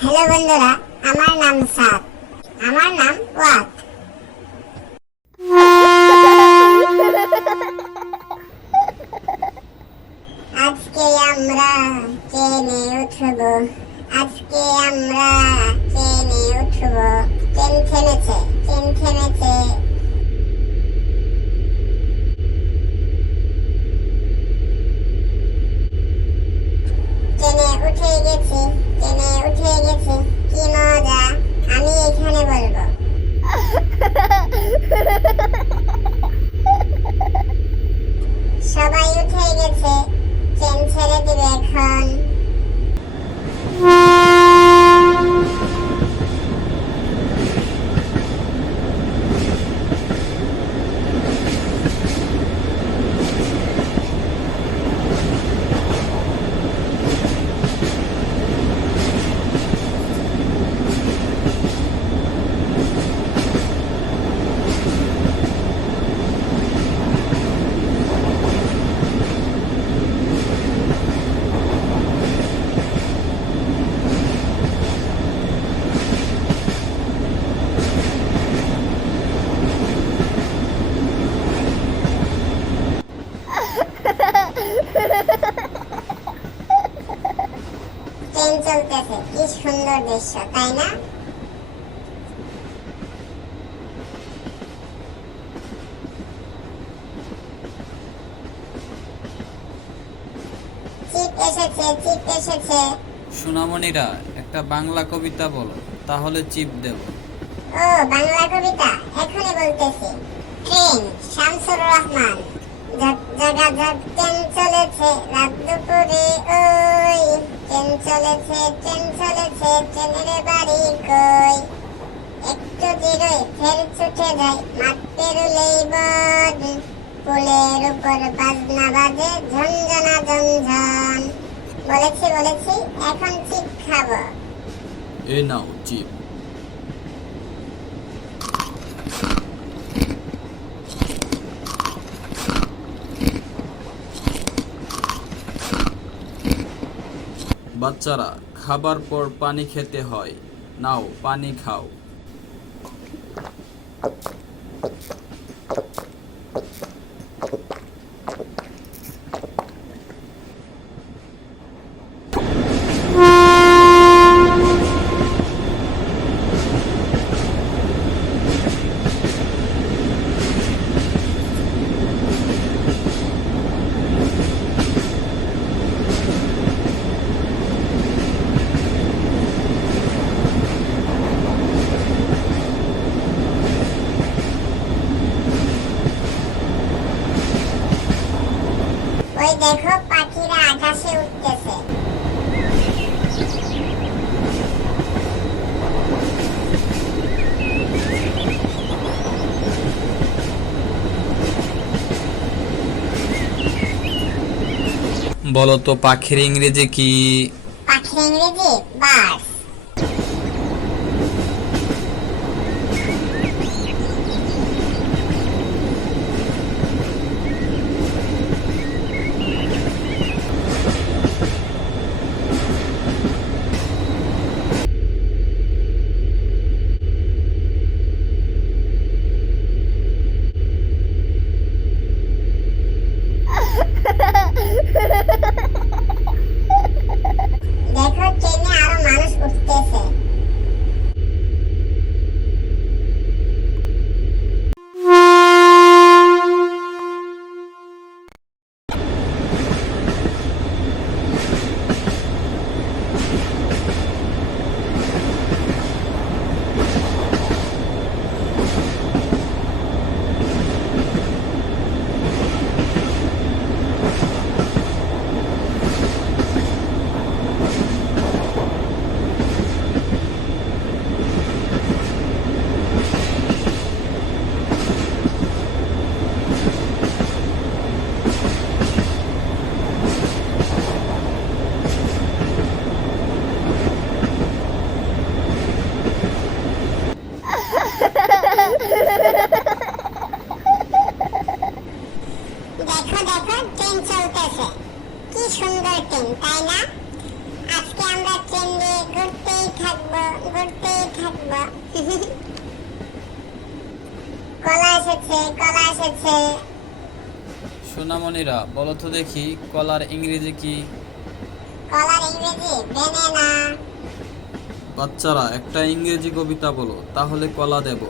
Hello বন্ধুরা, আমার নাম সাদ। আমার নাম ওয়াক। আজকে আমরা ট্রেনে উঠব। আজকে আমরা ট্রেনে উঠব। ট্রেন থেমেছে, ট্রেন থেমেছে। ট্রেনে উঠে গেছি, ট্রেনে উঠে গেছি। কি মজা, আমি এখানে বলবো। সবাই উঠে গেছে, ট্রেন ছেড়ে দিবে এখন। ট্রেন চলতেছে, কি সুন্দর দৃশ্য, তাই না? চিপ এসেছে, চিপ এসেছে। সোনামণিরা, একটা বাংলা কবিতা বলো, তাহলে চিপ দেব। ও, বাংলা কবিতা এখনই বলতেছি। ট্রেন, শামসুর রহমান। জগাজগ ট্রেন চলেছে রাত দুপুরে, ওই ট্রেন চলেছে, ট্রেন চলেছে, ট্রেনের বাড়ি কই। একটু জিরোয় ফের ছুটে যায়, মাঠ পেরুলেই বন। পুলের উপর বাজনা বাজে, ঝনঝনা ঝনঝন। বলেছি বলেছি, এখন চিপ খাবো। এ নাও চিপ। বাচ্চারা, খাবার পর পানি খেতে হয়, নাও পানি খাও। ওই দেখো, পাখিরা আকাশে উঠতেছে। বলো তো পাখির ইংরেজি কি? পাখির ইংরেজি বার্ড। দেখো, ট্রেনে আরো মানুষ উঠছে। থাকবো, ঘুরতেই থাকবো। কলা এসেছে, কলা এসেছে। সোনামণিরা বলো তো দেখি কলার ইংরেজি কি? কলার ইংরেজি বেনানা। বাচ্চারা একটা ইংরেজি কবিতা বলো, তাহলে কলা দেব।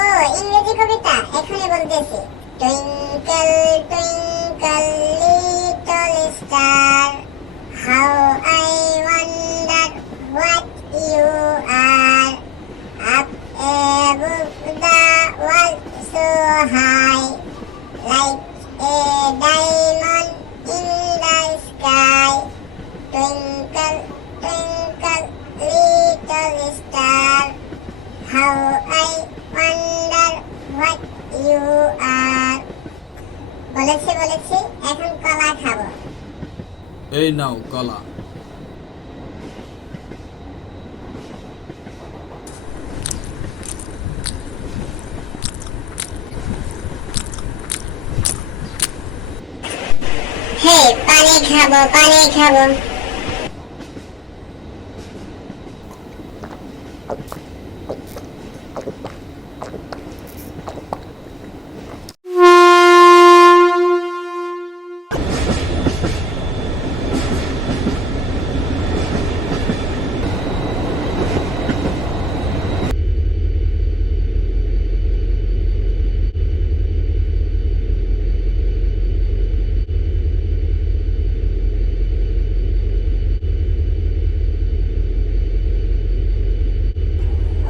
ও, ইংরেজি কবিতা এখনই বলতেছি। Twinkle twinkle little star, how I wonder what you are, up above the world so high, like a diamond in the sky. Twinkle, twinkle, little star, how I wonder what you are. বলেছি বলেছি, এখন কলা খাবো। এই নাও কলা। হে, পানি খাবো, পানি খাবো।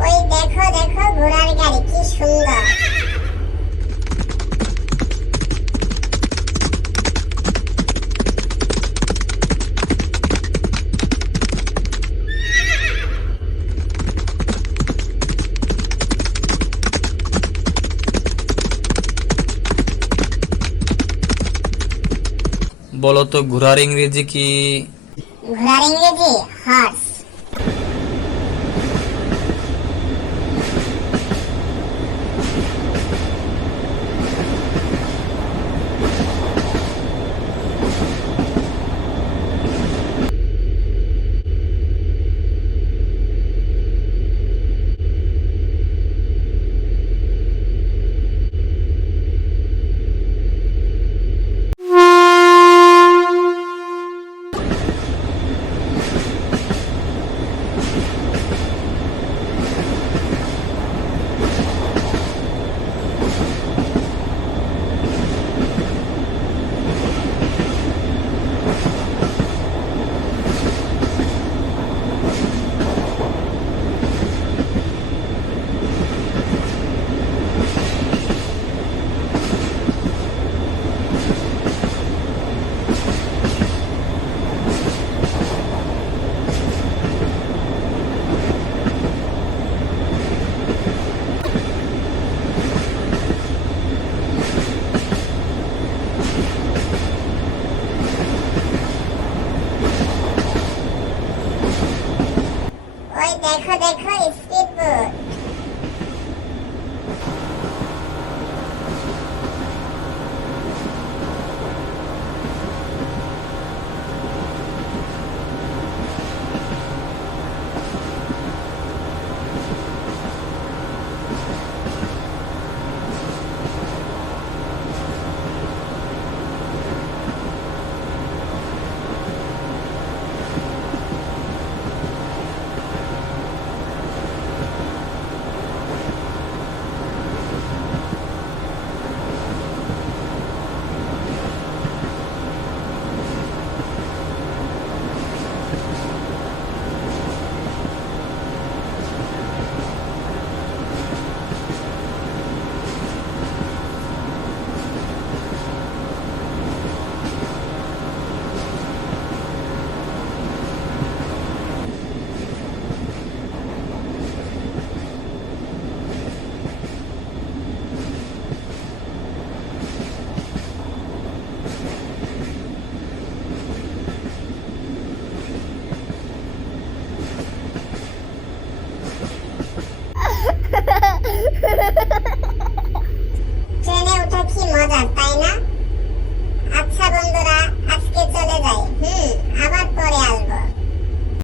ওই দেখো দেখো, ঘোড়ার গাড়ি কি সুন্দর। বলো তো ঘোড়ার ইংরেজি কি? ঘোড়ার ইংরেজি হর্স। ওই দেখো দেখো, স্পিড বোট।